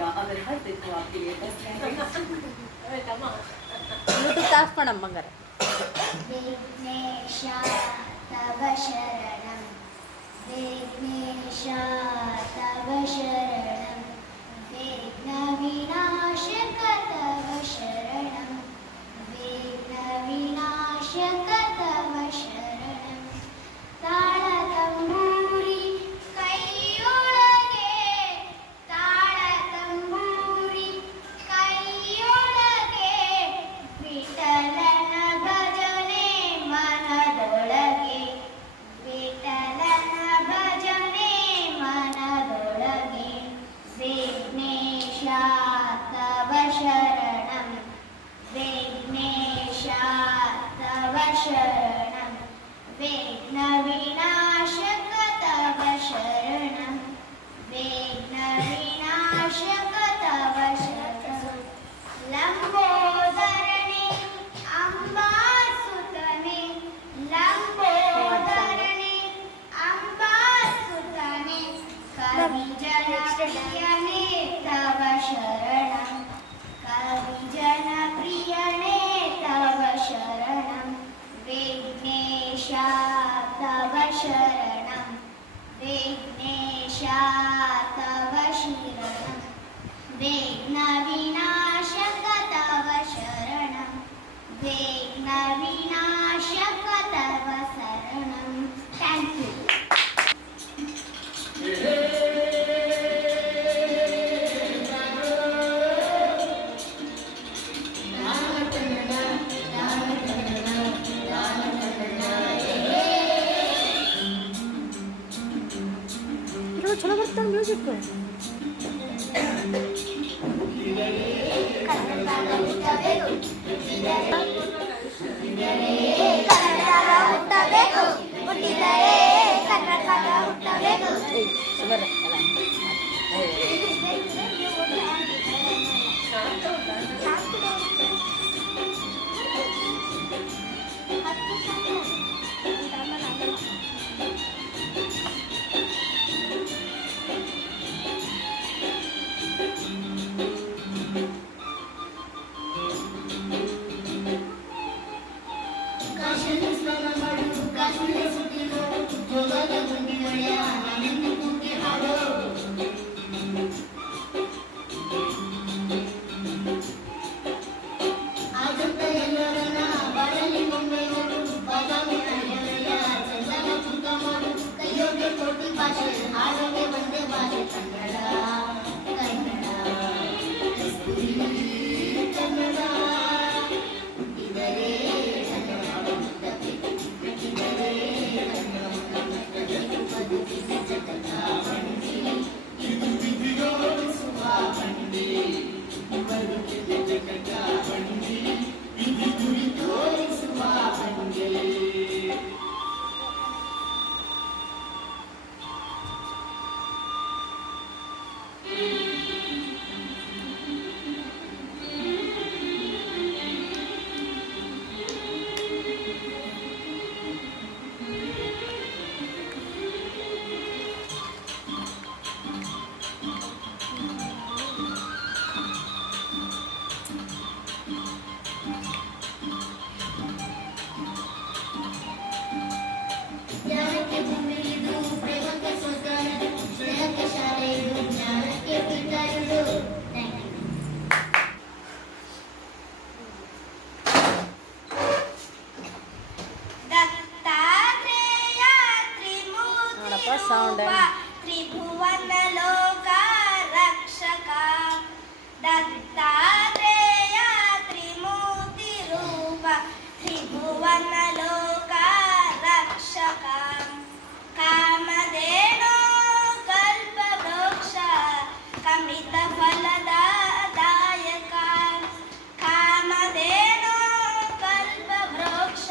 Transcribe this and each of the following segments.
रहेगा अगर हर दिन को आपके लिए 10 घंटे ब्लूटूथ ऑफ पणम बंगार विघ्नेश तव शरणं विघ्नेश तव शरणं विघ्नविनाशक तव शरणं विघ्नविनाशक तव शरणं ताळतंबूरी ಕೈಯೊಳಗೆ ತಾಳತಂಬೂರಿ ಕೈಯೊಳಗೆ ವಿಠಲನ ಭಜನೆ ಮನದೊಳಗೆ ವಿಠಲನ ಭಜನೆ ಮನದೊಳಗೆ ವಿಘ್ನೇಶ ತವ ಶರಣಂ ವಿಘ್ನೇಶ ತವ ಶರಣಂ ವಿಘ್ನ ವಿನಾಶಕ ತವ ಶರಣಂ ವಿಘ್ನ ವಿನಾಶಕ ತವ ಶರಣಂ ಲಂಬೋದರನೆ ಅಂಬಾಸುತನೆ ಲಂಬೋದರನೆ ಅಂಬಾಸುತನೆ ಕವಿಜನ ಪ್ರಿಯನೇ ತವ ಶರಣಂ ಕವಿಜನ ಪ್ರಿಯನೇ ತವ ಶರಣಂ ವಿಘ್ನೇಶ ತವ ಶರಣಂ ವಿಘ್ನೇಶ ತವ ಶರಣಂ ವಿಘ್ನ ವಿನಾಶಕ ತವ ಶರಣಂ ವಿಘ್ನ ವಿನಾಶಕ ತವ ಶರಣಂ ಥ್ಯಾಂಕ್ ಯು ಚಲೋ ಬರ್ತಾನೆ ಮ್ಯೂಸಿಕ್ ಸೌಂಡ್ ತ್ರಿಭುವನ ಲೋಕ ರಕ್ಷಕ ದತ್ತಾತ್ರೇಯ ತ್ರಿಮೂರ್ತಿ ರೂಪ ತ್ರಿಭುವನ ಲೋಕ ರಕ್ಷಕ ಕಾಮಧೇನು ಕಲ್ಪವೃಕ್ಷ ಕಮಿತ ಫಲದ ದಾಯಕ ಕಾಮಧೇನು ಕಲ್ಪವೃಕ್ಷ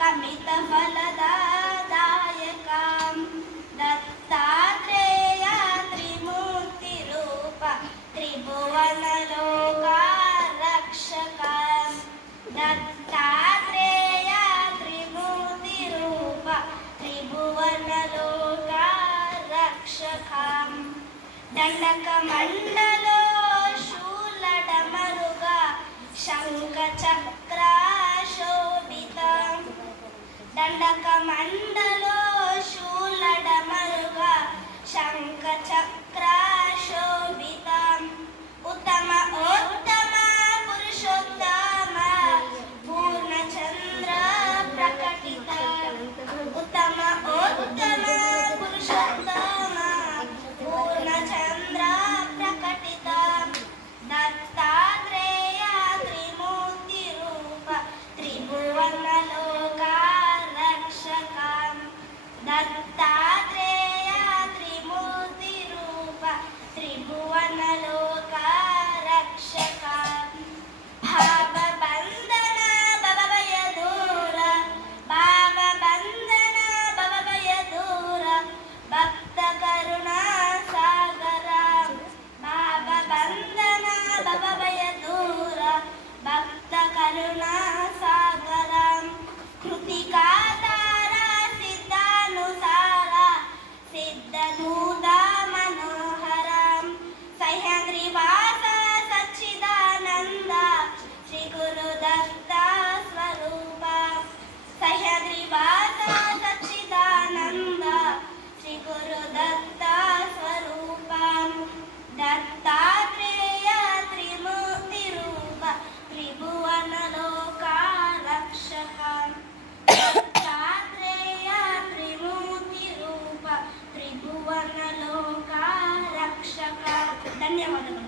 ಕಮಿತ ಫಲದ ದಾಯಕ ದತ್ತಾತ್ರೇಯ ತ್ರಿಮೂರ್ತಿ ರೂಪ ತ್ರಿಭುವನ ಲೋಕ ರಕ್ಷಕ ದತ್ತಾತ್ರೇಯ ತ್ರಿಮೂರ್ತಿ ರೂಪ ತ್ರಿಭುವನ ಲೋಕ ರಕ್ಷಕ ದಂಡಕ ಮಂಡಲ शङ्खचक्राशोभितं दण्डकमण्डलो शूलडमरुग शङ्खचक्राशोभितम् उत्तम पुरुषोत्तम पूर्णचन्द्र प्रकटित उत्तम पुरुषोत्तम पूर्णचन्द्र प्रकटित दत्तात्रेय त्रिमूर्तिरूप त्रिभुवनलोकारक्षक दत्तात्रेय त्रिमूर्तिरूप त्रिभुवनलोकारक्षक भावबन्धन भवभयदूर भावबन्धन भवभयदूर भक्तकरुणा सागर भावबन्धन भवभयदूर भक्तकरुणा सागर कृतिकातार सिद्धानुसार सिद्धदूत मनोहर सह्याद्रिवास सच्चिदानन्द श्री गुरुदत्त स्वरूप सह्याद्रिवास सच्चिदानन्द श्री गुरुदत्त स्वरूप दत्तात्रेय त्रिमूर्तिरूप त्रिभुवनलोकारक्षक दत्तात्रेय त्रिमूर्तिरूप त्रिभुवनलोकारक्षक ಧನ್ಯವಾದಗಳು.